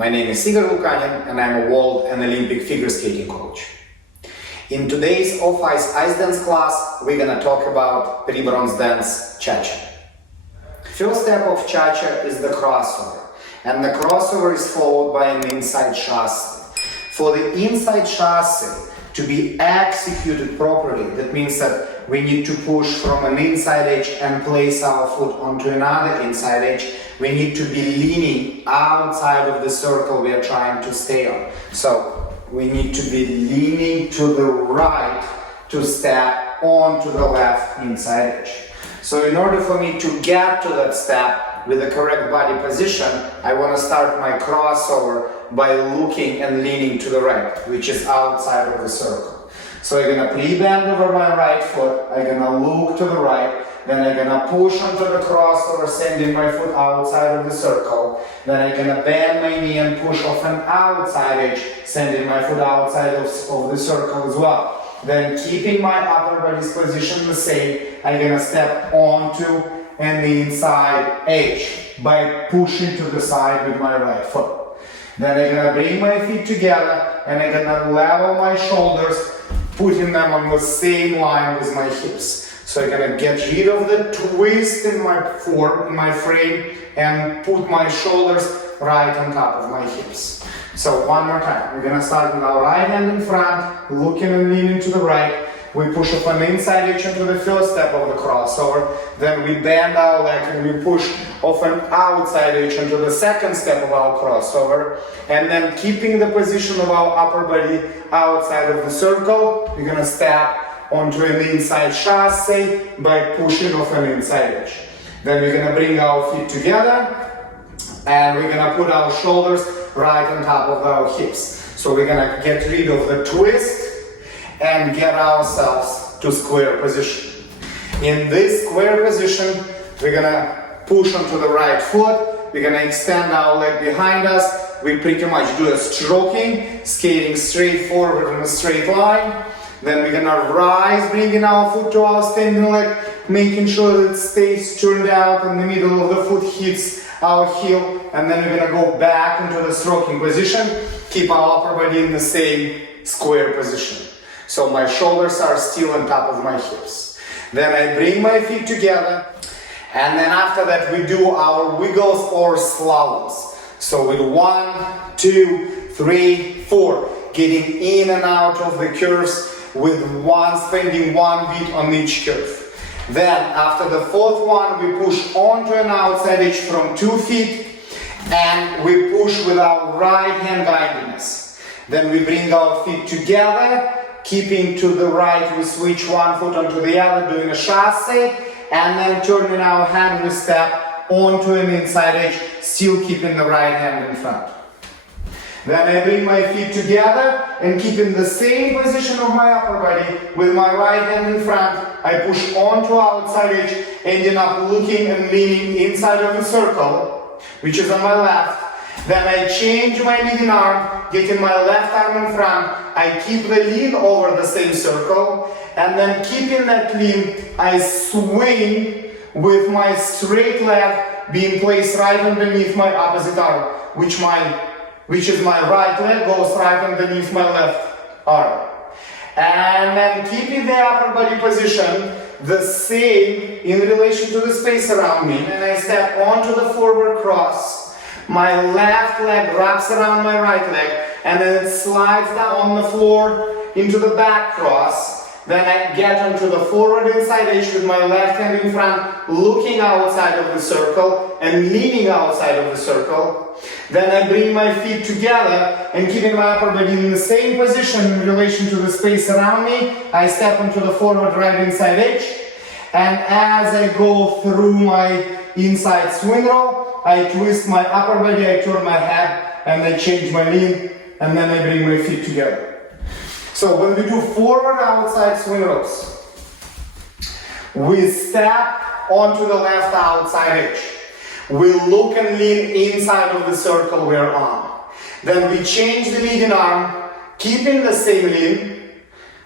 My name is Igor Lukanin and I'm a world and Olympic figure skating coach. In today's off-ice ice dance class, we're gonna talk about pre-bronze dance cha-cha. First step of cha-cha is the crossover, and the crossover is followed by an inside chasse. For the inside chasse to be executed properly, that means that we need to push from an inside edge and place our foot onto another inside edge. We need to be leaning outside of the circle we are trying to stay on. So we need to be leaning to the right to step onto the left inside edge. So in order for me to get to that step with the correct body position, I want to start my crossover by looking and leaning to the right, which is outside of the circle. So I'm gonna pre-bend over my right foot, I'm gonna look to the right, then I'm gonna push onto the crossover, sending my foot outside of the circle, then I'm gonna bend my knee and push off an outside edge, sending my foot outside of the circle as well. Then keeping my upper body's position the same, I'm gonna step onto an inside edge by pushing to the side with my right foot. Then I'm gonna bring my feet together and I'm gonna level my shoulders, putting them on the same line with my hips. So I'm gonna get rid of the twist in my form, in my frame, and put my shoulders right on top of my hips. So one more time, we're gonna start with our right hand in front, looking and leaning to the right. We push off an inside edge into the first step of the crossover, then we bend our leg and we push off an outside edge into the second step of our crossover, and then keeping the position of our upper body outside of the circle, we're gonna step onto an inside chasse by pushing off an inside edge. Then we're gonna bring our feet together and we're gonna put our shoulders right on top of our hips. So we're gonna get rid of the twist and get ourselves to square position. In this square position, we're gonna push onto the right foot, we're gonna extend our leg behind us, we pretty much do a stroking, skating straight forward in a straight line. Then we're gonna rise, bringing our foot to our standing leg, making sure that it stays turned out and the middle of the foot hits our heel, and then we're gonna go back into the stroking position, keep our upper body in the same square position. So my shoulders are still on top of my hips. Then I bring my feet together, and then after that we do our wiggles or slaloms. So with 1, 2, 3, 4, getting in and out of the curves with spending one beat on each curve. Then after the fourth one, we push onto an outside edge from 2 feet, and we push with our right hand guiding us. Then we bring our feet together, keeping to the right, we switch one foot onto the other, doing a chasse, and then turning our hand, we step onto an inside edge, still keeping the right hand in front. Then I bring my feet together and keeping the same position of my upper body with my right hand in front, I push onto outside edge, ending up looking and leaning inside of the circle, which is on my left. Then I change my leading arm, getting my left arm in front, I keep the lean over the same circle, and then keeping that lean, I swing with my straight leg being placed right underneath my opposite arm, which is my right leg goes right underneath my left arm. And then keeping the upper body position the same in relation to the space around me, and I step onto the forward cross. My left leg wraps around my right leg, and then it slides down on the floor into the back cross. Then I get onto the forward inside edge with my left hand in front, looking outside of the circle and leaning outside of the circle. Then I bring my feet together and keeping my upper body in the same position in relation to the space around me, I step onto the forward right inside edge. And as I go through my inside swing roll, I twist my upper body, I turn my head, and I change my lean, and then I bring my feet together. So when we do forward outside swing rolls, we step onto the left outside edge. We look and lean inside of the circle we're on. Then we change the leading arm, keeping the same lean,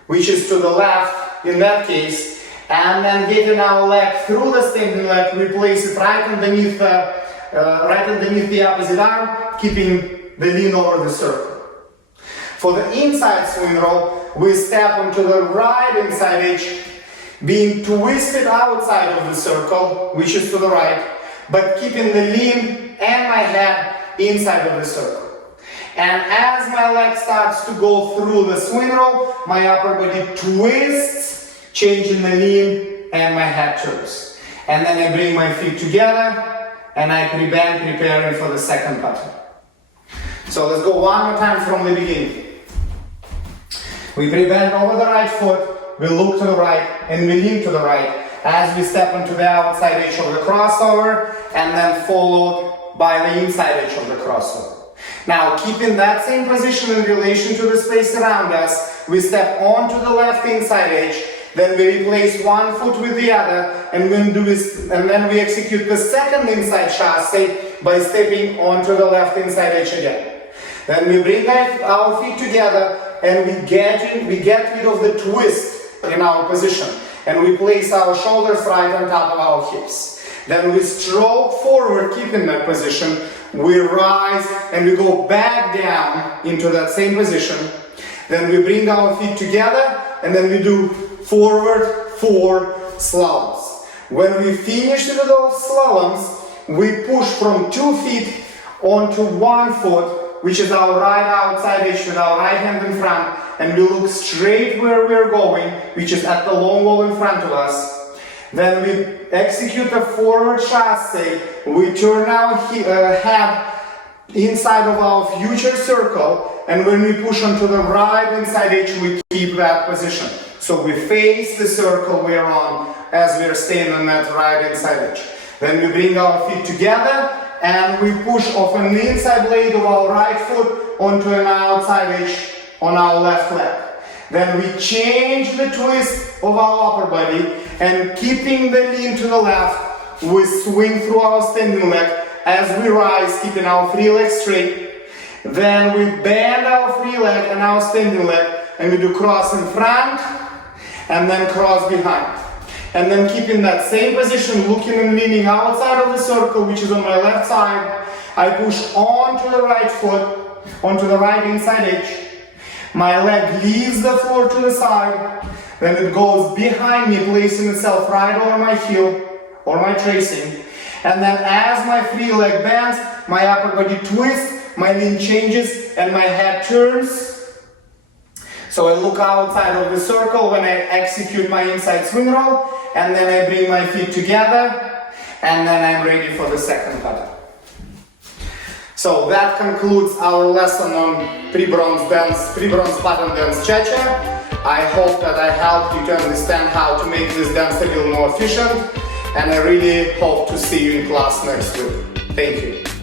which is to the left in that case, and then getting our leg through the standing leg, we place it right underneath the opposite arm, keeping the lean over the circle. For the inside swing roll, we step onto the right inside edge, being twisted outside of the circle, which is to the right, but keeping the lean and my head inside of the circle. And as my leg starts to go through the swing roll, my upper body twists, changing the lean, and my head turns. And then I bring my feet together, and I pre-bend, preparing for the second pattern. So let's go one more time from the beginning. We pre-bend over the right foot, we look to the right, and we lean to the right as we step into the outside edge of the crossover, and then followed by the inside edge of the crossover. Now, keeping that same position in relation to the space around us, we step onto the left inside edge, then we replace one foot with the other, and then we execute the second inside chasse by stepping onto the left inside edge again. Then we bring our feet together, and we get rid of the twist in our position, and we place our shoulders right on top of our hips. Then we stroke forward, keeping that position. We rise and we go back down into that same position. Then we bring our feet together, and then we do forward 4 slaloms. When we finish with those slaloms, we push from 2 feet onto 1 foot, which is our right outside edge with our right hand in front, and we look straight where we're going, which is at the long wall in front of us. Then we execute a forward chasse, we turn our head inside of our future circle, and when we push onto the right inside edge, we keep that position. So we face the circle we're on as we're staying on that right inside edge. Then we bring our feet together, and we push off an inside blade of our right foot onto an outside edge on our left leg. Then we change the twist of our upper body, and keeping the lean to the left, we swing through our standing leg as we rise, keeping our free leg straight. Then we bend our free leg and our standing leg, and we do cross in front, and then cross behind. And then keeping that same position, looking and leaning outside of the circle, which is on my left side, I push onto the right foot, onto the right inside edge. My leg leaves the floor to the side, then it goes behind me, placing itself right over my heel, or my tracing. And then as my free leg bends, my upper body twists, my lean changes, and my head turns. So I look outside of the circle when I execute my inside swing roll, and then I bring my feet together, and then I'm ready for the second pattern. So that concludes our lesson on pre-bronze pattern dance cha-cha. I hope that I helped you to understand how to make this dance a little more efficient, and I really hope to see you in class next week. Thank you.